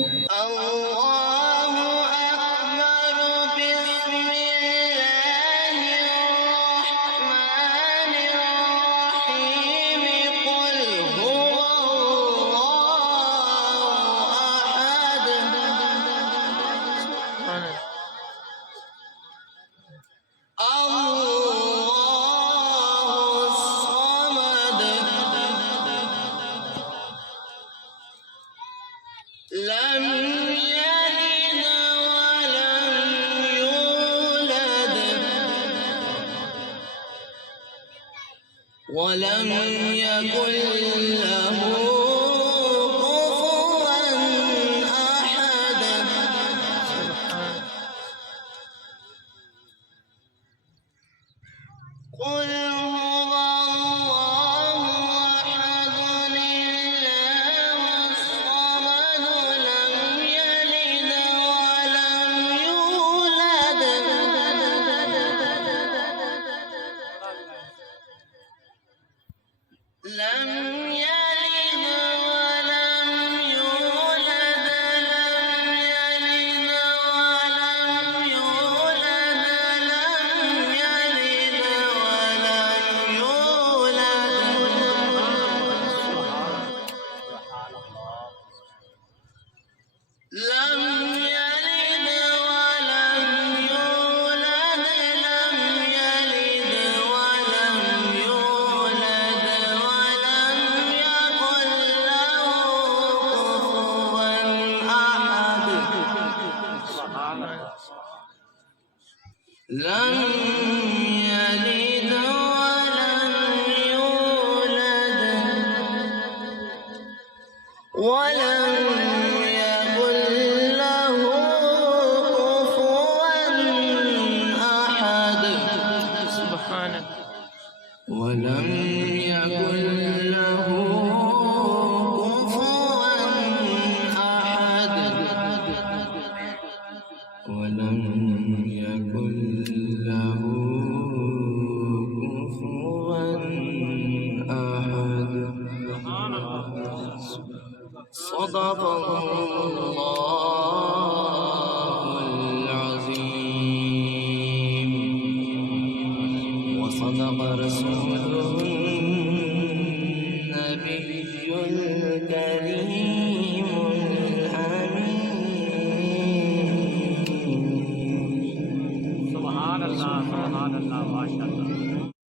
الله أكبر. بسم الله الرحمن الرحيم. قل هو الله أحد الله الصمد لم يلد ولم يولد ولم يكن له كفوا أحد. قل هو الله أحد الله الصمد لم يلد ولم يولد لم يلد ولم يولد لم يلد ولم يولد لم يلد ولم يولد ولم يكن له كفوا أحد. لم يلد ولم يولد ولم يكن له كفوا أحد. سبحانك. ولم يكن له كفوا أحد. ولم يكن له كفوا أحد. صدق الله